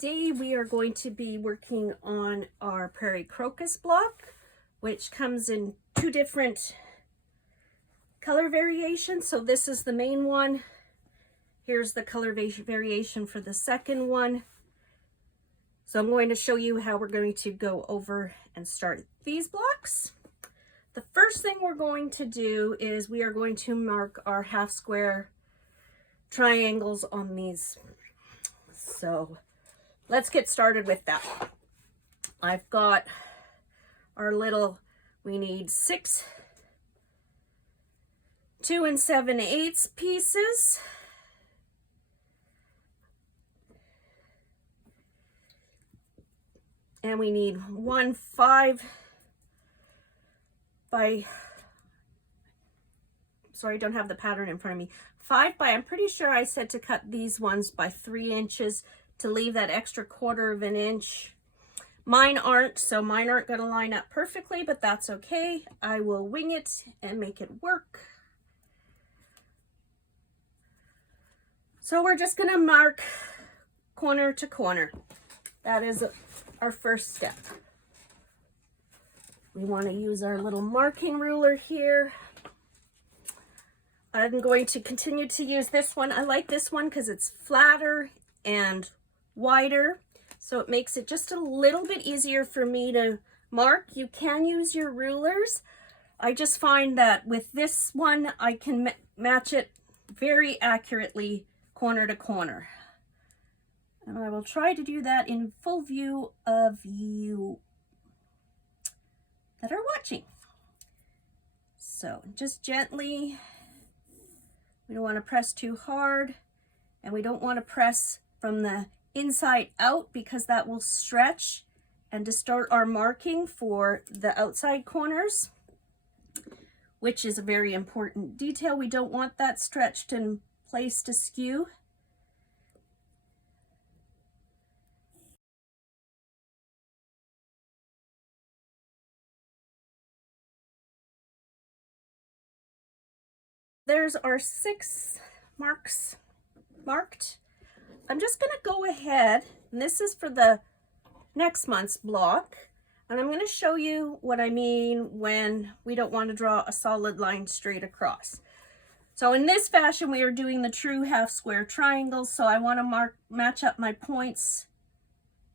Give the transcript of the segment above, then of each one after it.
Today we are going to be working on our Prairie Crocus block, which comes in two different color variations. So this is the main one. Here's the color variation for the second one. So I'm going to show you how we're going to go over and start these blocks. The first thing we're going to do is we are going to mark our half square triangles on these. So let's get started with that. I've got our little, we need 6 2 7/8 pieces. And we need 1 5 by, sorry, I don't have the pattern in front of me. 5 by, I'm pretty sure I said to cut these ones by 3 inches to leave that extra 1/4 of an inch. Mine aren't, so mine aren't going to line up perfectly, but that's okay. I will wing it and make it work. So we're just going to mark corner to corner. That is our first step. We want to use our little marking ruler here. I'm going to continue to use this one. I like this one because it's flatter and wider, so it makes it just a little bit easier for me to mark. You can use your rulers. I just find that with this one, I can match it very accurately corner to corner. And I will try to do that in full view of you that are watching. So just gently, we don't want to press too hard, and we don't want to press from the inside out because that will stretch and distort our marking for the outside corners, which is a very important detail. We don't want that stretched and placed askew. There's our 6 marks marked. I'm just going to go ahead, and this is for the next month's block, and I'm going to show you what I mean when we don't want to draw a solid line straight across. So in this fashion, we are doing the true half square triangles, so I want to match up my points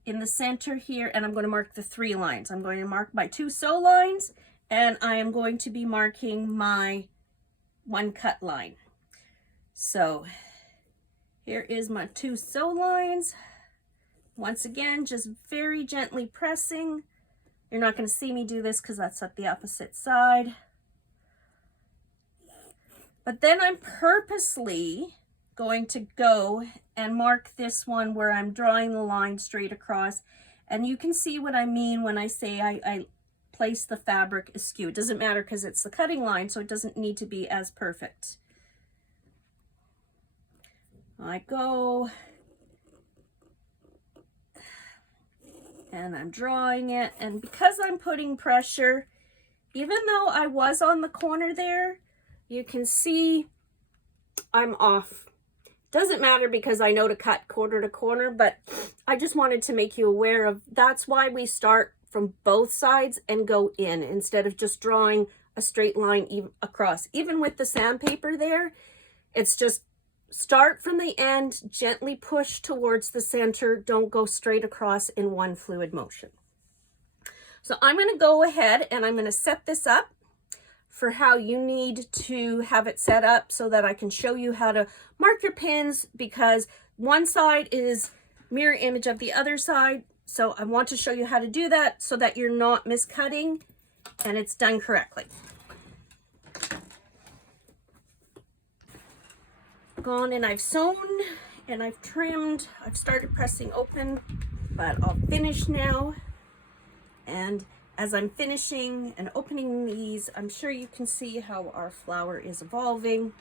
in the center here, and I'm going to mark the 3 lines. I'm going to mark my 2 sew lines, and I am going to be marking my 1 cut line. So here is my 2 sew lines. Once again, just very gently pressing. You're not going to see me do this because that's at the opposite side. But then I'm purposely going to go and mark this one where I'm drawing the line straight across. And you can see what I mean when I say I place the fabric askew. It doesn't matter because it's the cutting line, so it doesn't need to be as perfect. I go and I'm drawing it, and because I'm putting pressure, even though I was on the corner there, you can see I'm off. Doesn't matter because I know to cut corner to corner, but I just wanted to make you aware of that's why we start from both sides and go in instead of just drawing a straight line across. Even with the sandpaper there, it's just start from the end, gently push towards the center. Don't go straight across in one fluid motion. So I'm going to go ahead and I'm going to set this up for how you need to have it set up so that I can show you how to mark your pins, because one side is mirror image of the other side. So I want to show you how to do that so that you're not miscutting and it's done correctly. Gone and I've sewn and I've trimmed. I've started pressing open, but I'll finish now. And as I'm finishing and opening these, I'm sure you can see how our flower is evolving.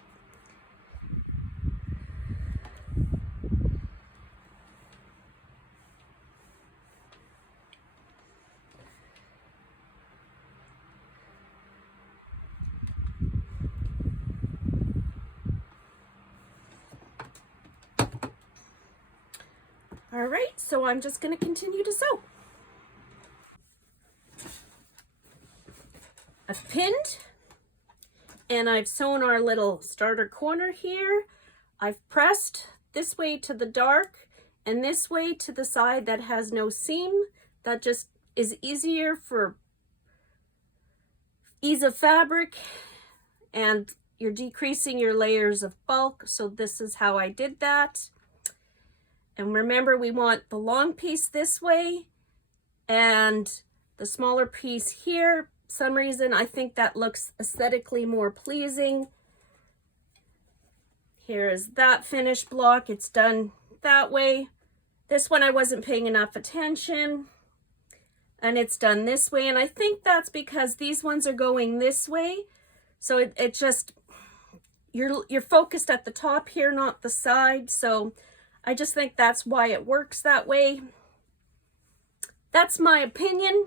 All right, so I'm just going to continue to sew. I've pinned and I've sewn our little starter corner here. I've pressed this way to the dark and this way to the side that has no seam. That just is easier for ease of fabric, and you're decreasing your layers of bulk. So this is how I did that. And remember, we want the long piece this way and the smaller piece here. For some reason, I think that looks aesthetically more pleasing. Here is that finished block. It's done that way. This one I wasn't paying enough attention, and it's done this way. And I think that's because these ones are going this way. So it just, you're focused at the top here, not the side. So I just think that's why it works that way. That's my opinion.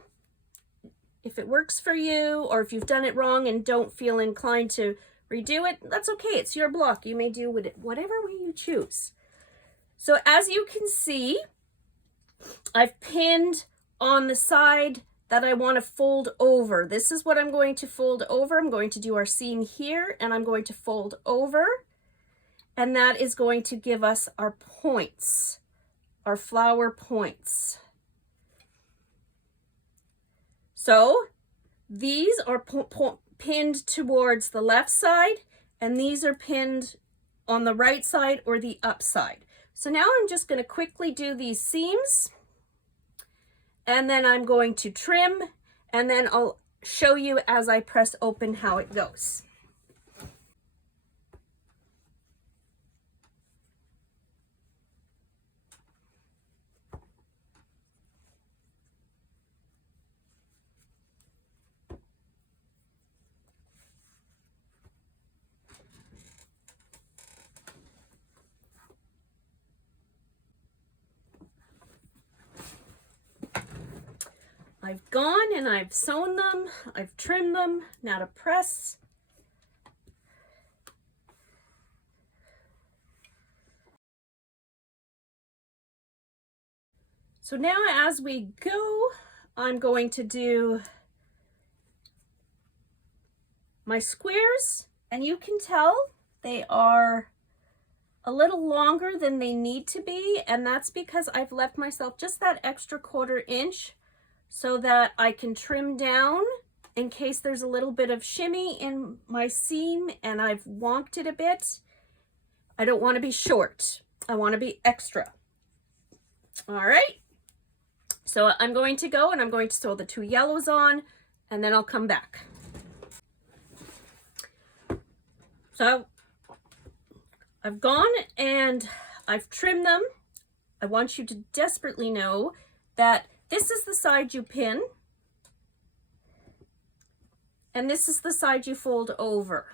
If it works for you, or if you've done it wrong and don't feel inclined to redo it, that's okay. It's your block. You may do with it whatever way you choose. So as you can see, I've pinned on the side that I want to fold over. This is what I'm going to fold over. I'm going to do our seam here, and I'm going to fold over, and that is going to give us our points, our flower points. So these are pinned towards the left side, and these are pinned on the right side or the up side. So now I'm just going to quickly do these seams, and then I'm going to trim, and then I'll show you as I press open how it goes. I've gone and I've sewn them, I've trimmed them, now to press. So now as we go, I'm going to do my squares, and you can tell they are a little longer than they need to be, and that's because I've left myself just that extra 1/4 inch so that I can trim down in case there's a little bit of shimmy in my seam and I've wonked it a bit. I don't want to be short. I want to be extra. All right. So I'm going to go and I'm going to sew the 2 yellows on, and then I'll come back. So I've gone and I've trimmed them. I want you to desperately know that this is the side you pin, and this is the side you fold over.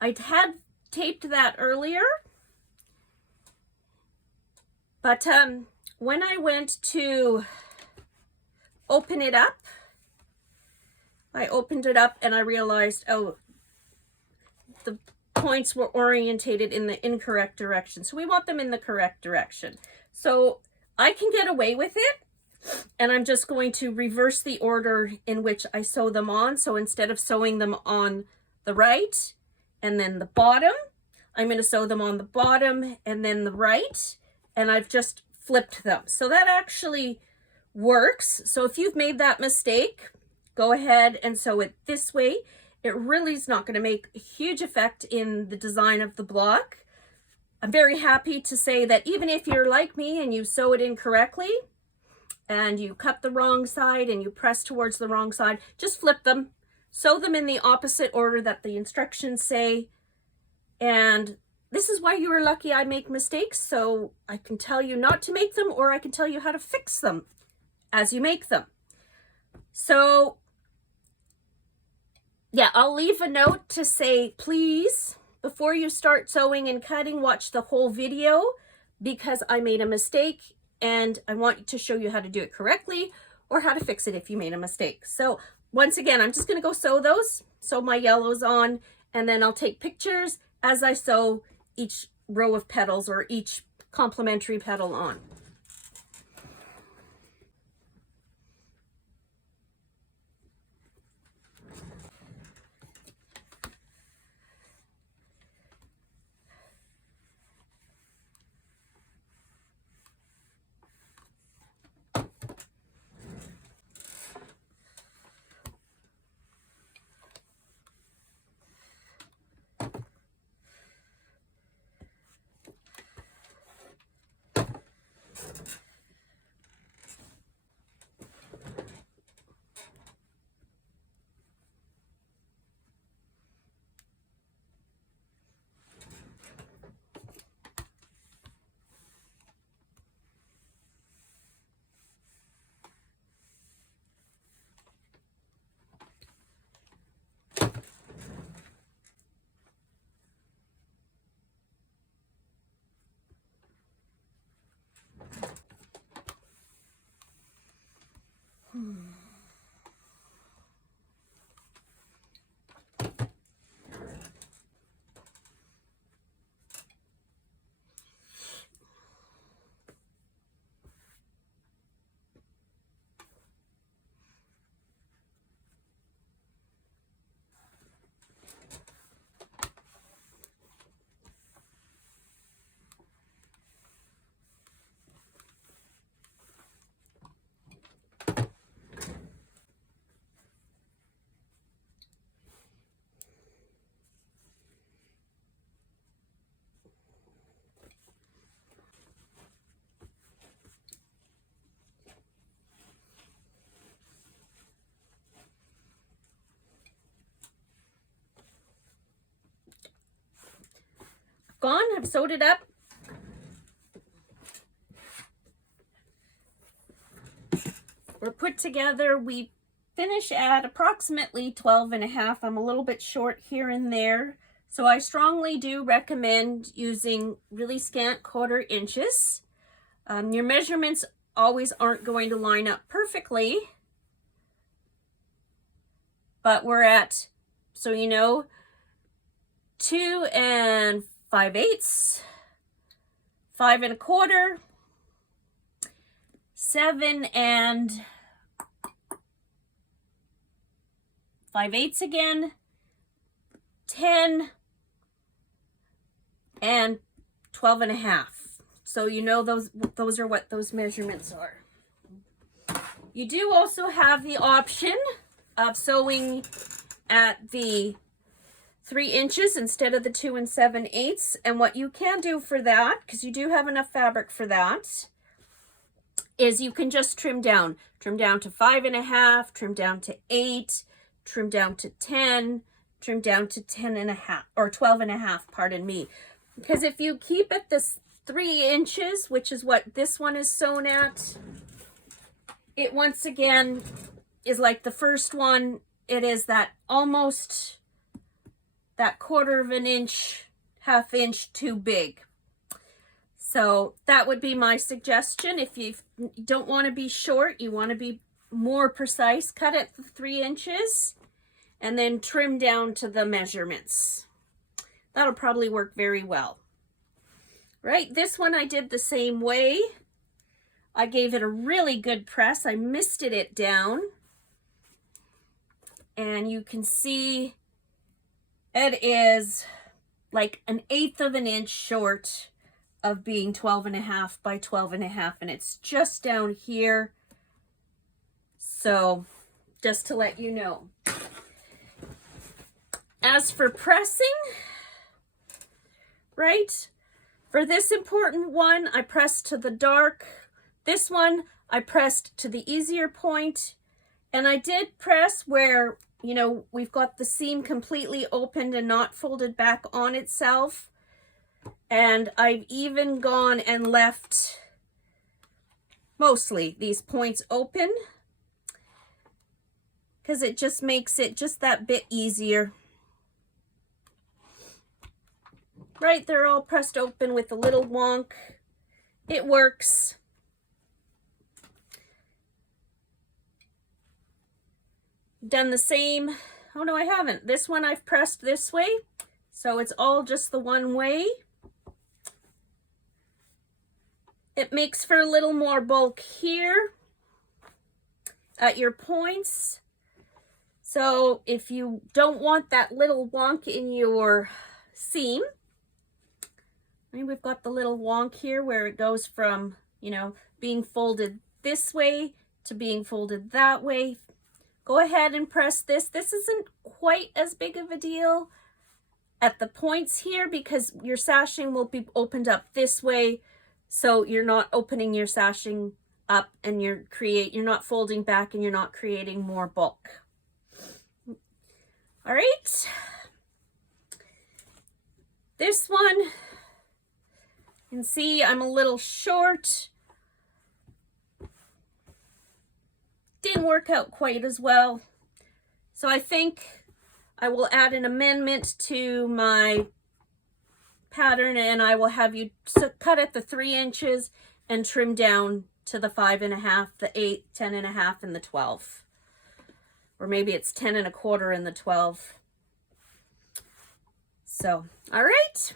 I had taped that earlier, but when I went to open it up, I opened it up and I realized, oh, the points were orientated in the incorrect direction. So we want them in the correct direction. So I can get away with it, and I'm just going to reverse the order in which I sew them on. So instead of sewing them on the right and then the bottom, I'm going to sew them on the bottom and then the right, and I've just flipped them. So that actually works. So if you've made that mistake, go ahead and sew it this way. It really is not going to make a huge effect in the design of the block. I'm very happy to say that even if you're like me and you sew it incorrectly and you cut the wrong side and you press towards the wrong side, just flip them, sew them in the opposite order that the instructions say. And this is why you are lucky I make mistakes, so I can tell you not to make them, or I can tell you how to fix them as you make them. So yeah, I'll leave a note to say, please, before you start sewing and cutting, watch the whole video, because I made a mistake and I want to show you how to do it correctly or how to fix it if you made a mistake. So once again, I'm just going to go sew my yellows on, and then I'll take pictures as I sew each row of petals or each complementary petal on. I've sewed it up. We're put together. We finish at approximately 12.5. I'm a little bit short here and there. So I strongly do recommend using really scant 1/4 inches. Your measurements always aren't going to line up perfectly. But we're at, so you know, 2 5/8, 5 1/4, 7 5/8 again, 10 and 12.5. So you know those are what those measurements are. You do also have the option of sewing at the 3 inches instead of the 2 7/8. And what you can do for that, because you do have enough fabric for that, is you can just trim down to 5 1/2, trim down to 8, trim down to 10, trim down to 10.5 or 12.5, pardon me. Because if you keep it this 3 inches, which is what this one is sewn at, it once again is like the first one. It is that almost that 1/4 inch, 1/2 inch too big. So that would be my suggestion. If you don't want to be short, you want to be more precise, cut it the 3 inches and then trim down to the measurements. That'll probably work very well. Right, this one I did the same way. I gave it a really good press. I misted it down. And you can see it is like 1/8 of an inch short of being 12.5 by 12.5, and it's just down here. So just to let you know. As for pressing, right, for this important one, I pressed to the dark. This one, I pressed to the easier point. And I did press where, you know, we've got the seam completely opened and not folded back on itself. And I've even gone and left mostly these points open, because it just makes it just that bit easier. Right, they're all pressed open with a little wonk. It works. Done the same. Oh no, I haven't. This one I've pressed this way, so it's all just the one way. It makes for a little more bulk here at your points. So if you don't want that little wonk in your seam, and we've got the little wonk here where it goes from, you know, being folded this way to being folded that way. Go ahead and press this. This isn't quite as big of a deal at the points here because your sashing will be opened up this way. So you're not opening your sashing up and you're not folding back and you're not creating more bulk. All right, this one, you can see I'm a little short. Didn't work out quite as well. So I think I will add an amendment to my pattern and I will have you cut at the 3 inches and trim down to the 5.5, the 8, 10.5, and the 12. Or maybe it's 10 1/4 and the 12. So, all right.